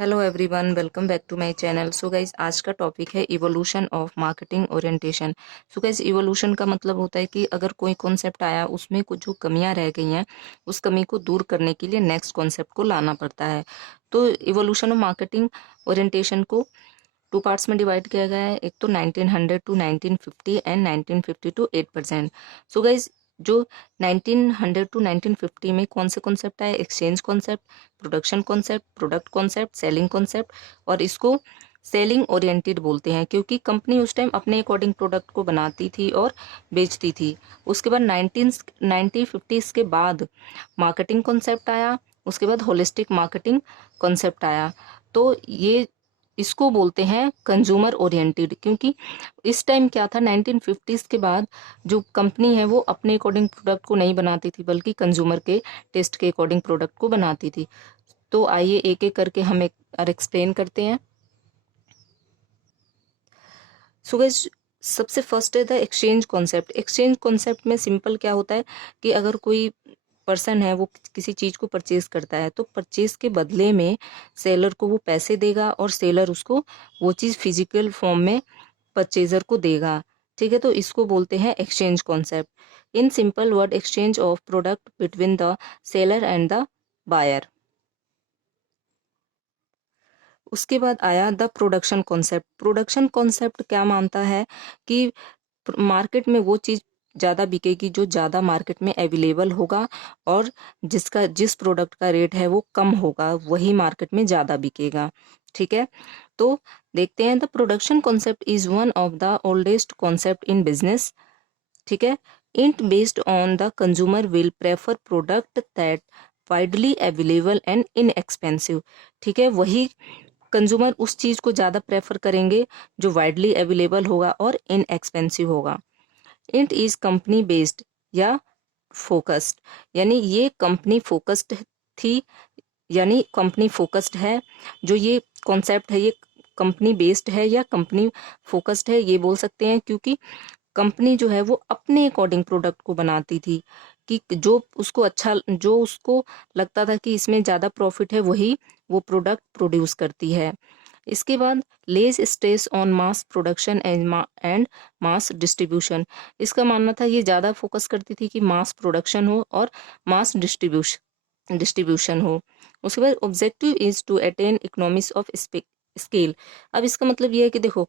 Hello everyone, welcome back to my channel. So guys, आज का topic है evolution of marketing orientation. So guys, evolution का मतलब होता है कि अगर कोई कॉन्सेप्ट आया, उसमें कुछ जो कमियां रह गई हैं, उस कमी को दूर करने के लिए नेक्स्ट कॉन्सेप्ट को लाना पड़ता है। तो इवोल्यूशन ऑफ मार्केटिंग ओरिएंटेशन को टू पार्ट्स में डिवाइड किया गया है। एक तो 1900 to 1950 and 1950 to 8%। So guys, जो 1900 टू 1950 में कौन से कॉन्सेप्ट आए? Exchange concept, production concept, product concept, selling concept. और इसको सेलिंग ओरिएंटेड बोलते हैं क्योंकि कंपनी उस टाइम अपने अकॉर्डिंग प्रोडक्ट को बनाती थी और बेचती थी। उसके बाद 1950 के बाद मार्केटिंग कॉन्सेप्ट आया। उसके बाद होलिस्टिक मार्केटिंग कॉन्सेप्ट आया। तो ये इसको बोलते हैं कंज्यूमर ओरिएंटेड, क्योंकि इस टाइम क्या था, 1950s के बाद जो कंपनी है वो अपने अकॉर्डिंग प्रोडक्ट को नहीं बनाती थी, बल्कि कंज्यूमर के टेस्ट के अकॉर्डिंग प्रोडक्ट को बनाती थी। तो आइए एक एक करके हम एक और एक्सप्लेन करते हैं। सो गाइस, सबसे फर्स्ट है the exchange concept. Exchange concept में सिंपल क्या होता है कि अगर कोई पर्सन है वो किसी चीज को परचेज करता है, तो परचेज के बदले में सेलर को वो पैसे देगा और सेलर उसको वो चीज फिजिकल फॉर्म में परचेजर को देगा। ठीक है, तो इसको बोलते हैं exchange concept. In simple word, exchange of product between the seller and the buyer. उसके बाद आया the production concept. Production concept क्या मानता है कि मार्केट में वो चीज ज्यादा बिकेगी जो ज्यादा मार्केट में अवेलेबल होगा, और जिस प्रोडक्ट का रेट है वो कम होगा, वही मार्केट में ज्यादा बिकेगा। ठीक है, तो देखते हैं। The production concept is one of the oldest concept in business. ठीक है, it based on the consumer will prefer product that widely available and inexpensive. ठीक है, वही कंज्यूमर उस चीज को ज्यादा प्रेफर करेंगे जो वाइडली अवेलेबल होगा और इनएक्सपेंसिव होगा। इट इज कंपनी बेस्ड या फोकस्ड, यानी ये कंपनी फोकस्ड थी, यानी कंपनी फोकस्ड है। जो ये कॉन्सेप्ट है ये कंपनी बेस्ड है या कंपनी फोकस्ड है, ये बोल सकते हैं, क्योंकि कंपनी जो है वो अपने अकॉर्डिंग प्रोडक्ट को बनाती थी कि जो उसको लगता था कि इसमें ज्यादा प्रॉफिट है, वही वो प्रोडक्ट प्रोड्यूस करती है। इसके बाद less stress on mass production and mass distribution. इसका मानना था ये ज्यादा फोकस करती थी कि मास प्रोडक्शन हो और मास डिस्ट्रीब्यूशन हो। उसके बाद objective is to attain economics of scale. अब इसका मतलब ये है कि देखो,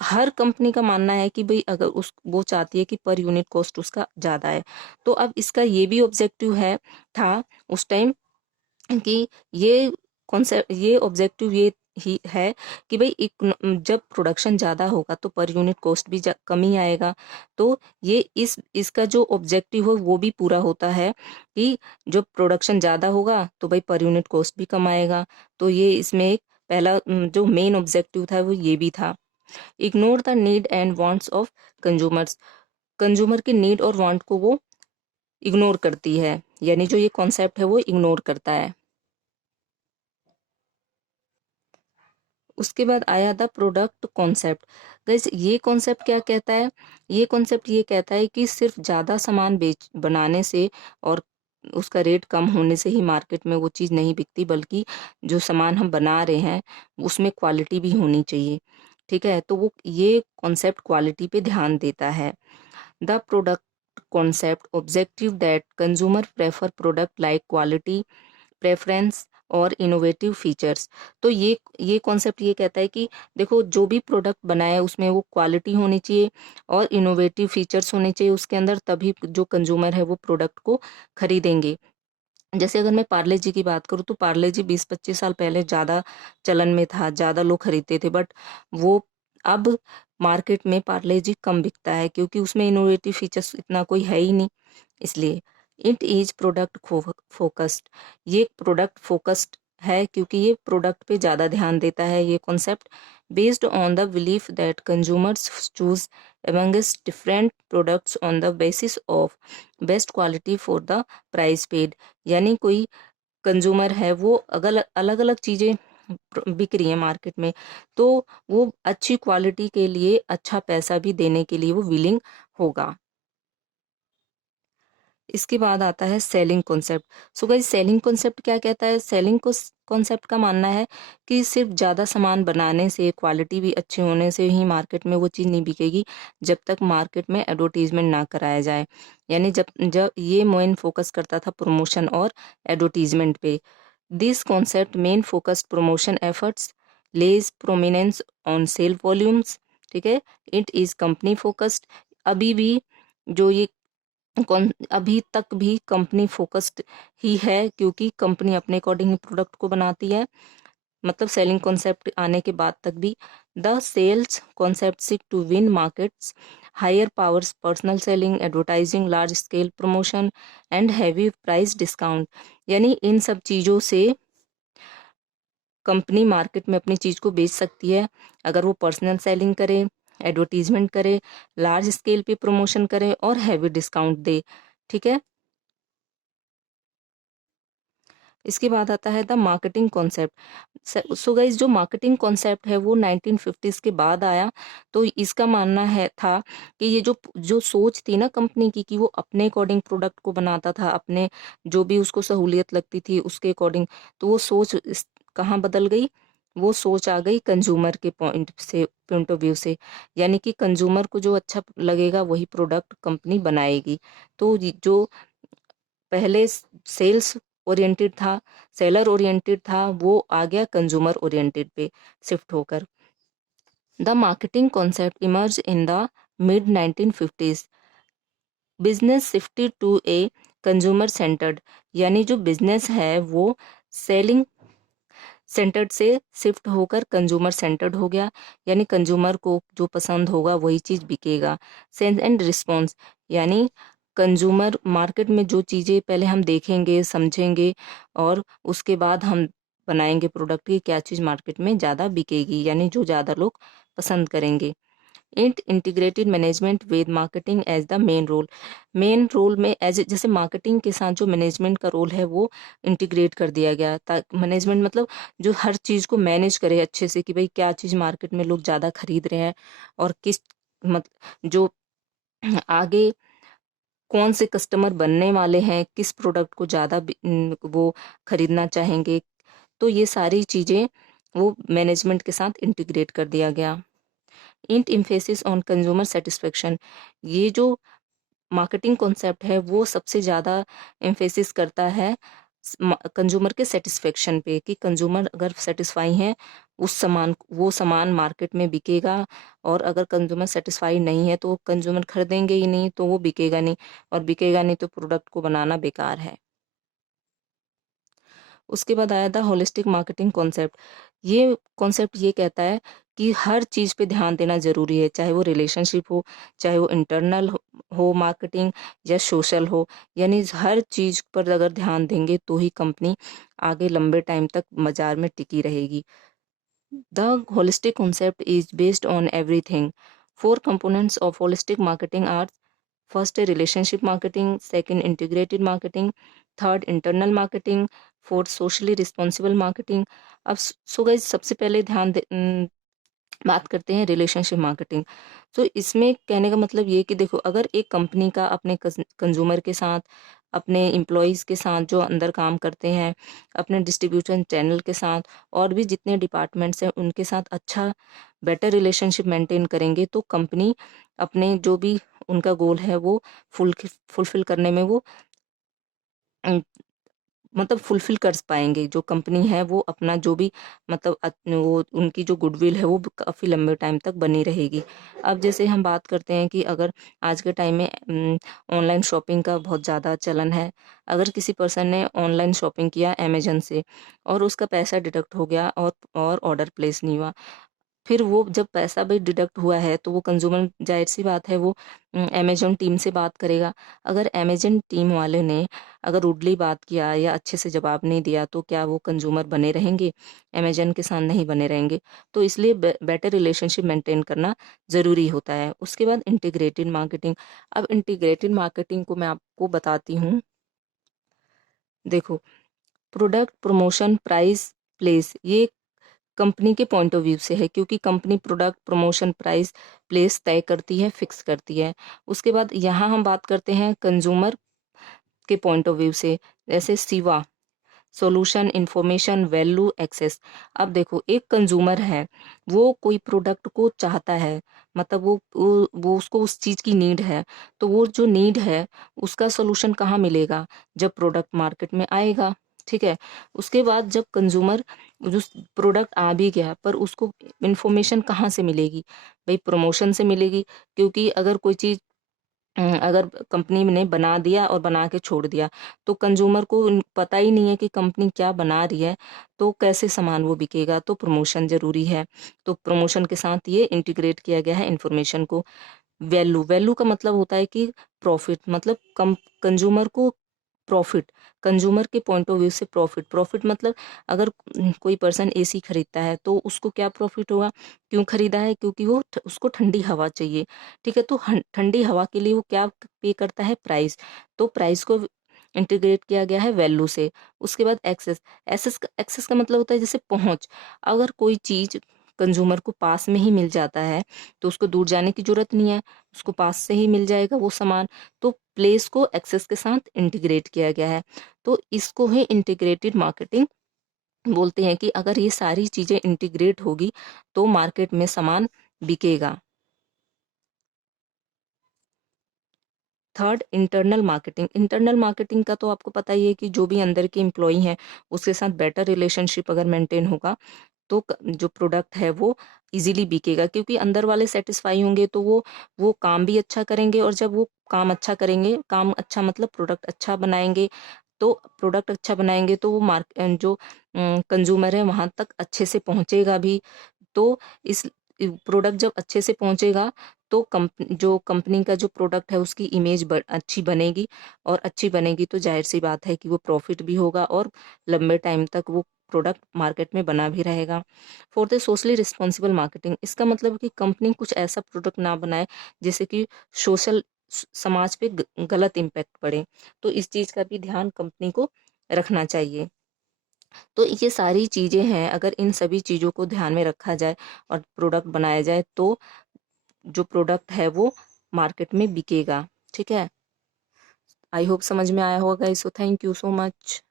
हर कंपनी का मानना है कि भाई अगर उस वो चाहती है कि पर यूनिट कॉस्ट उसका ज्यादा है, तो अब इसका ये भी ऑब्जेक्टिव है था उस टाइम कि ये कॉन्सेप्ट ये ऑब्जेक्टिव ये ही है कि भाई जब प्रोडक्शन ज्यादा होगा तो पर यूनिट कॉस्ट भी कम ही आएगा। तो ये इसका जो ऑब्जेक्टिव हो वो भी पूरा होता है कि जब प्रोडक्शन ज्यादा होगा तो भाई पर यूनिट कॉस्ट भी कम आएगा। तो ये इसमें एक पहला जो मेन ऑब्जेक्टिव था वो ये भी था। Ignore the need and wants of consumers. Consumer के नीड और वांट को वो इग्नोर करती है, यानी जो ये कॉन्सेप्ट है वो इग्नोर करता है। उसके बाद आया द प्रोडक्ट कॉन्सेप्ट। गाइस, ये कॉन्सेप्ट क्या कहता है? ये कॉन्सेप्ट ये कहता है कि सिर्फ ज्यादा सामान बेच बनाने से और उसका रेट कम होने से ही मार्केट में वो चीज नहीं बिकती, बल्कि जो सामान हम बना रहे हैं उसमें क्वालिटी भी होनी चाहिए। ठीक है, तो वो ये कॉन्सेप्ट क्वालिटी पे ध्यान देता है। The product concept objective that consumer prefer product like quality, preference और इनोवेटिव फीचर्स। तो ये कॉन्सेप्ट ये कहता है कि देखो, जो भी प्रोडक्ट बनाए उसमें वो क्वालिटी होनी चाहिए और इनोवेटिव फीचर्स होने चाहिए उसके अंदर, तभी जो कंज्यूमर है वो प्रोडक्ट को खरीदेंगे। जैसे अगर मैं पार्ले जी की बात करूँ, तो पार्ले जी 20-25 साल पहले ज्यादा चलन में था, ज्यादा लोग खरीदते थे, बट वो अब मार्केट में पार्ले जी कम बिकता है क्योंकि उसमें इनोवेटिव फीचर्स इतना कोई है ही नहीं, इसलिए। It is product focused. ये प्रोडक्ट फोकस्ड है क्योंकि ये प्रोडक्ट पे ज्यादा ध्यान देता है। ये concept based on the belief that consumers choose amongst different products on the basis of best quality for the price paid. यानी कोई कंज्यूमर है वो अगर अलग अलग चीजें बिक रही है मार्केट में, तो वो अच्छी क्वालिटी के लिए अच्छा पैसा भी देने के लिए वो विलिंग होगा। इसके बाद आता है selling concept. So guys selling concept क्या कहता है? सेलिंग कॉन्सेप्ट का मानना है कि सिर्फ ज़्यादा सामान बनाने से, क्वालिटी भी अच्छे होने से ही मार्केट में वो चीज़ नहीं बिकेगी, जब तक मार्केट में एडवर्टीजमेंट ना कराया जाए। यानी जब जब ये मेन फोकस करता था प्रमोशन और एडवर्टीजमेंट पे। This concept main focused promotion efforts, lays prominence on sale volumes, ठीक है। It is company focused. अभी भी जो ये कौन अभी तक भी कंपनी फोकस्ड ही है, क्योंकि कंपनी अपने अकॉर्डिंग ही प्रोडक्ट को बनाती है। मतलब सेलिंग कॉन्सेप्ट आने के बाद तक भी the sales concept seek to win markets, higher powers personal selling, advertising, large scale promotion and heavy price discount. यानी इन सब चीज़ों से कंपनी मार्केट में अपनी चीज़ को बेच सकती है, अगर वो पर्सनल सेलिंग करे, एडवर्टीजमेंट करे, लार्ज स्केल पे प्रमोशन करे और हैवी डिस्काउंट दे, ठीक है। इसके बाद आता है the marketing concept. So guys जो मार्केटिंग कॉन्सेप्ट है वो 1950s के बाद आया। तो इसका मानना है था कि ये जो जो सोच थी ना कंपनी की, कि वो अपने अकॉर्डिंग प्रोडक्ट को बनाता था, अपने जो भी उसको सहूलियत लगती थी उसके अकॉर्डिंग, तो वो सोच कहाँ बदल गई? वो सोच आ गई कंज्यूमर के पॉइंट ऑफ व्यू से। यानी कि कंज्यूमर को जो अच्छा लगेगा वही प्रोडक्ट कंपनी बनाएगी। तो जो पहले सेल्स ओरिएंटेड था, सेलर ओरिएंटेड था, वो आ गया कंज्यूमर ओरिएंटेड पे शिफ्ट होकर। The marketing concept emerge in the mid 1950s। Business shifted to a consumer centred. यानी जो बिजनेस है वो सेलिंग सेंटर्ड से शिफ्ट होकर कंज्यूमर सेंटर्ड हो गया। यानी कंज्यूमर को जो पसंद होगा वही चीज़ बिकेगा। सेंस एंड रिस्पॉन्स, यानी कंज्यूमर मार्केट में जो चीज़ें पहले हम देखेंगे, समझेंगे और उसके बाद हम बनाएंगे प्रोडक्ट की क्या चीज़ मार्केट में ज़्यादा बिकेगी, यानी जो ज़्यादा लोग पसंद करेंगे। It integrated management with marketing as the main role में एज जैसे मार्केटिंग के साथ जो मैनेजमेंट का रोल है वो इंटीग्रेट कर दिया गया। मैनेजमेंट मतलब जो हर चीज़ को मैनेज करे अच्छे से, कि भाई क्या चीज़ मार्केट में लोग ज़्यादा खरीद रहे हैं और किस मत जो आगे कौन से कस्टमर बनने वाले हैं, किस प्रोडक्ट को ज़्यादा वो खरीदना चाहेंगे। तो ये सारी चीज़ें वो मैनेजमेंट के साथ इंटीग्रेट कर दिया गया। Int emphasis on consumer satisfaction. ये जो मार्केटिंग कॉन्सेप्ट है वो सबसे ज़्यादा एम्फेसिस करता है कंज्यूमर के सेटिस्फेक्शन पे, कि कंज्यूमर अगर सेटिस्फाई हैं वो सामान मार्केट में बिकेगा। और अगर कंज्यूमर सेटिस्फाई नहीं है तो कंज्यूमर खरीदेंगे ही नहीं, तो वो बिकेगा नहीं, और बिकेगा नहीं तो प्रोडक्ट को बनाना बेकार है। उसके बाद आया था होलिस्टिक मार्केटिंग कॉन्सेप्ट। ये कॉन्सेप्ट ये कहता है कि हर चीज़ पे ध्यान देना ज़रूरी है, चाहे वो रिलेशनशिप हो, चाहे वो इंटरनल हो मार्केटिंग या सोशल हो। यानी हर चीज़ पर अगर ध्यान देंगे तो ही कंपनी आगे लंबे टाइम तक बाजार में टिकी रहेगी। The holistic concept is based on everything. Four components of holistic marketing are: first, relationship marketing; second, integrated marketing; third, internal marketing; fourth, socially responsible marketing. अब सो गाइस सबसे पहले बात करते हैं रिलेशनशिप मार्केटिंग। तो इसमें कहने का मतलब ये कि देखो, अगर एक कंपनी का अपने कंज्यूमर के साथ, अपने एम्प्लॉयज़ के साथ जो अंदर काम करते हैं, अपने डिस्ट्रीब्यूशन चैनल के साथ और भी जितने डिपार्टमेंट्स हैं उनके साथ अच्छा बेटर रिलेशनशिप मेंटेन करेंगे, तो कंपनी अपने जो भी उनका गोल है वो फुलफिल करने में वो मतलब फुलफिल कर पाएँगे। जो कंपनी है वो अपना जो भी मतलब वो उनकी जो गुडविल है वो काफ़ी लंबे टाइम तक बनी रहेगी। अब जैसे हम बात करते हैं कि अगर आज के टाइम में ऑनलाइन शॉपिंग का बहुत ज़्यादा चलन है। अगर किसी पर्सन ने ऑनलाइन शॉपिंग किया अमेज़न से और उसका पैसा डिडक्ट हो गया और ऑर्डर प्लेस नहीं हुआ। फिर वो जब पैसा भी डिडक्ट हुआ है तो वो कंज्यूमर ज़ाहिर-सी बात है वो अमेज़न टीम से बात करेगा। अगर अमेज़न टीम वाले ने अगर रूडली बात किया या अच्छे से जवाब नहीं दिया तो क्या वो कंज्यूमर बने रहेंगे? अमेज़न के साथ नहीं बने रहेंगे। तो इसलिए बेटर रिलेशनशिप मेंटेन करना ज़रूरी होता है। उसके बाद इंटीग्रेटेड मार्केटिंग। अब इंटीग्रेटेड मार्केटिंग को मैं आपको बताती हूँ। देखो, प्रोडक्ट, प्रमोशन, प्राइस, प्लेस, ये कंपनी के पॉइंट ऑफ व्यू से है, क्योंकि company product, promotion, price, place तय करती है, फिक्स करती है। उसके बाद यहाँ हम बात करते हैं कंज्यूमर के पॉइंट ऑफ व्यू से, जैसे सिवा सॉल्यूशन, इंफॉर्मेशन, वैल्यू, एक्सेस। अब देखो एक कंज्यूमर है, वो कोई प्रोडक्ट को चाहता है, मतलब वो उसको उस चीज की नीड है, तो वो जो नीड है उसका सोल्यूशन कहाँ मिलेगा, जब प्रोडक्ट मार्केट में आएगा। ठीक है। उसके बाद जब कंज्यूमर जो प्रोडक्ट आ भी गया, पर उसको इंफॉर्मेशन कहाँ से मिलेगी, भाई प्रमोशन से मिलेगी। क्योंकि अगर कोई चीज अगर कंपनी ने बना दिया और बना के छोड़ दिया, तो कंज्यूमर को पता ही नहीं है कि कंपनी क्या बना रही है, तो कैसे सामान वो बिकेगा। तो प्रमोशन जरूरी है, तो प्रमोशन के साथ ये इंटीग्रेट किया गया है इंफॉर्मेशन को। वैल्यू, वैल्यू का मतलब होता है कि प्रॉफिट, मतलब कम कंज्यूमर को प्रॉफिट, कंज्यूमर के पॉइंट ऑफ व्यू से प्रॉफिट, प्रॉफिट मतलब अगर कोई पर्सन एसी खरीदता है तो उसको क्या प्रॉफिट होगा, क्यों खरीदा है, क्योंकि वो उसको ठंडी हवा चाहिए। ठीक है, तो ठंडी हवा के लिए वो क्या पे करता है, प्राइस। तो प्राइस को इंटीग्रेट किया गया है वैल्यू से। उसके बाद एक्सेस, एक्सेस का मतलब होता है जैसे पहुंच। अगर कोई चीज कंज्यूमर को पास में ही मिल जाता है, तो उसको दूर जाने की जरूरत नहीं है, उसको पास से ही मिल जाएगा वो सामान। तो प्लेस को एक्सेस के साथ इंटीग्रेट किया गया है, तो इसको ही इंटीग्रेटेड मार्केटिंग बोलते हैं, कि अगर ये सारी चीजें इंटीग्रेट होगी तो मार्केट में सामान बिकेगा। Third, internal marketing. Internal marketing का तो आपको पता ही है कि जो भी अंदर के एम्प्लॉई हैं उसके साथ बेटर रिलेशनशिप अगर मेंटेन होगा, तो जो प्रोडक्ट है वो इजीली बिकेगा। क्योंकि अंदर वाले सेटिस्फाई होंगे तो वो काम भी अच्छा करेंगे, और जब वो काम अच्छा करेंगे, काम अच्छा मतलब प्रोडक्ट अच्छा बनाएंगे, तो प्रोडक्ट अच्छा बनाएंगे तो वो जो कंज्यूमर है वहां तक अच्छे से पहुंचेगा भी। तो इस प्रोडक्ट जब अच्छे से पहुंचेगा, तो जो कंपनी का जो प्रोडक्ट है उसकी इमेज अच्छी बनेगी, और अच्छी बनेगी तो जाहिर सी बात है कि वो प्रॉफिट भी होगा, और लंबे टाइम तक वो प्रोडक्ट मार्केट में बना भी रहेगा। फोर्थ है सोशली रिस्पॉन्सिबल मार्केटिंग। इसका मतलब है कि कंपनी कुछ ऐसा प्रोडक्ट ना बनाए जिससे कि सोशल समाज पे गलत इम्पैक्ट पड़े, तो इस चीज का भी ध्यान कंपनी को रखना चाहिए। तो ये सारी चीजें हैं, अगर इन सभी चीजों को ध्यान में रखा जाए और प्रोडक्ट बनाया जाए, तो जो प्रोडक्ट है वो मार्केट में बिकेगा। ठीक है, आई होप समझ में आया होगा। So thank you so much.